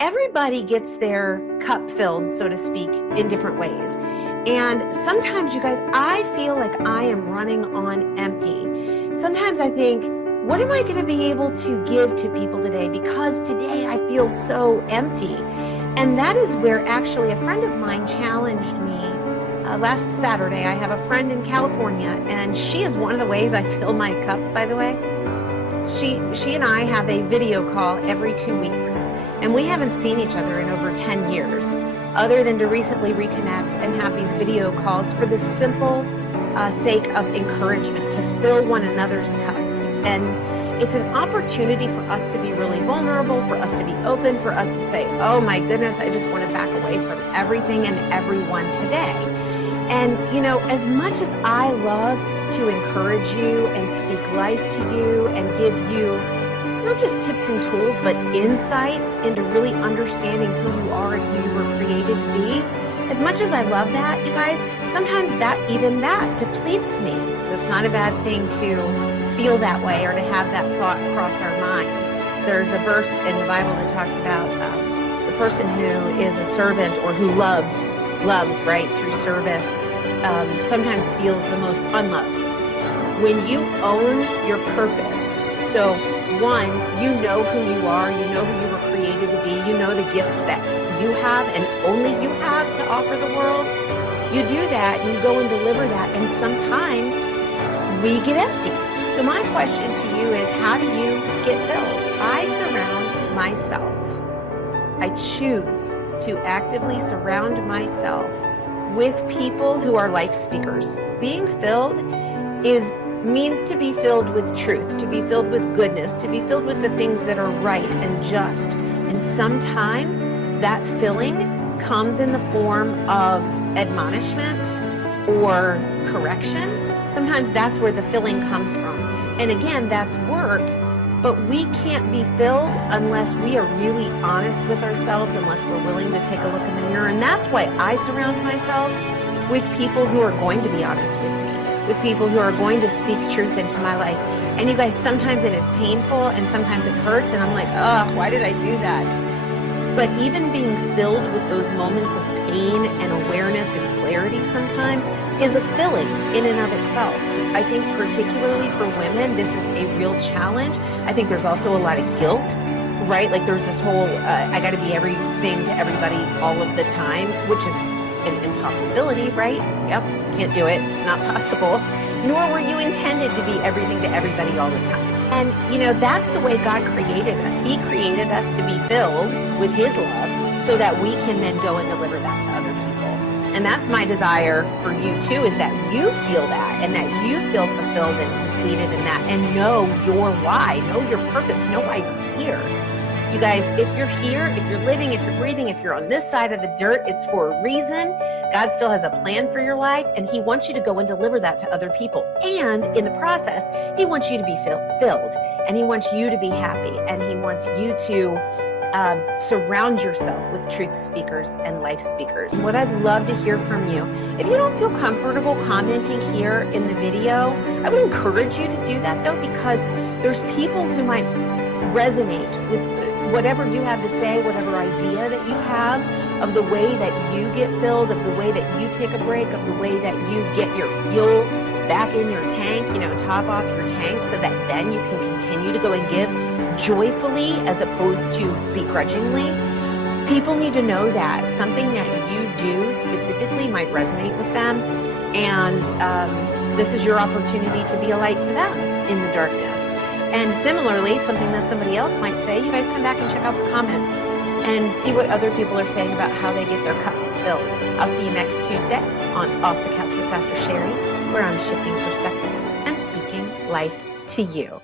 everybody gets their cup filled, so to speak, in different ways. And sometimes, you guys, I feel like I am running on empty. Sometimes I think, what am I going to be able to give to people today? Because today I feel so empty. And that is where actually a friend of mine challenged me last Saturday. I have a friend in California, and she is one of the ways I fill my cup, by the way. She and I have a video call every 2 weeks, and we haven't seen each other in over 10 years, other than to recently reconnect and have these video calls for the simple sake of encouragement, to fill one another's cup. And it's an opportunity for us to be really vulnerable, for us to be open, for us to say, oh my goodness, I just want to back away from everything and everyone today. And, you know, as much as I love to encourage you and speak life to you and give you not just tips and tools, but insights into really understanding who you are and who you were created to be, as much as I love that, you guys, sometimes even that depletes me. It's not a bad thing to feel that way or to have that thought cross our minds. There's a verse in the Bible that talks about the person who is a servant or who loves, right, through service, sometimes feels the most unloved. When you own your purpose, so one, you know who you are, you know who you were created to be, you know the gifts that you have and only you have to offer the world, you do that, you go and deliver that, and sometimes we get empty. So my question to you is, how do you get filled? I surround myself. I choose to actively surround myself with people who are life speakers. Being filled means to be filled with truth, to be filled with goodness, to be filled with the things that are right and just. And sometimes that filling comes in the form of admonishment or correction. Sometimes that's where the filling comes from. And again, that's work, but we can't be filled unless we are really honest with ourselves, unless we're willing to take a look in the mirror. And that's why I surround myself with people who are going to be honest with me, with people who are going to speak truth into my life. And you guys, sometimes it is painful and sometimes it hurts, and I'm like, oh, why did I do that? But even being filled with those moments of pain and awareness and clarity sometimes is a filling in and of itself. I think particularly for women, this is a real challenge. I think there's also a lot of guilt, right? Like there's this whole, I got to be everything to everybody all of the time, which is an impossibility, right? Yep, can't do it. It's not possible. Nor were you intended to be everything to everybody all the time. And, you know, that's the way God created us. He created us to be filled with His love so that we can then go and deliver that to other people. And that's my desire for you too, is that you feel that and that you feel fulfilled and completed in that, and know your why, know your purpose, know why you're here. You guys, if you're here, if you're living, if you're breathing, if you're on this side of the dirt, it's for a reason. God still has a plan for your life, and He wants you to go and deliver that to other people. And in the process, He wants you to be filled, and He wants you to be happy, and He wants you to surround yourself with truth speakers and life speakers. What I'd love to hear from you, if you don't feel comfortable commenting here in the video, I would encourage you to do that though, because there's people who might resonate with whatever you have to say, whatever idea that you have of the way that you get filled, of the way that you take a break, of the way that you get your fuel back in your tank, you know, top off your tank so that then you can continue to go and give joyfully as opposed to begrudgingly. People need to know that something that you do specifically might resonate with them, and this is your opportunity to be a light to them in the darkness. And similarly, something that somebody else might say, you guys come back and check out the comments and see what other people are saying about how they get their cups filled. I'll see you next Tuesday on Off the Couch with Dr. Sherry, where I'm shifting perspectives and speaking life to you.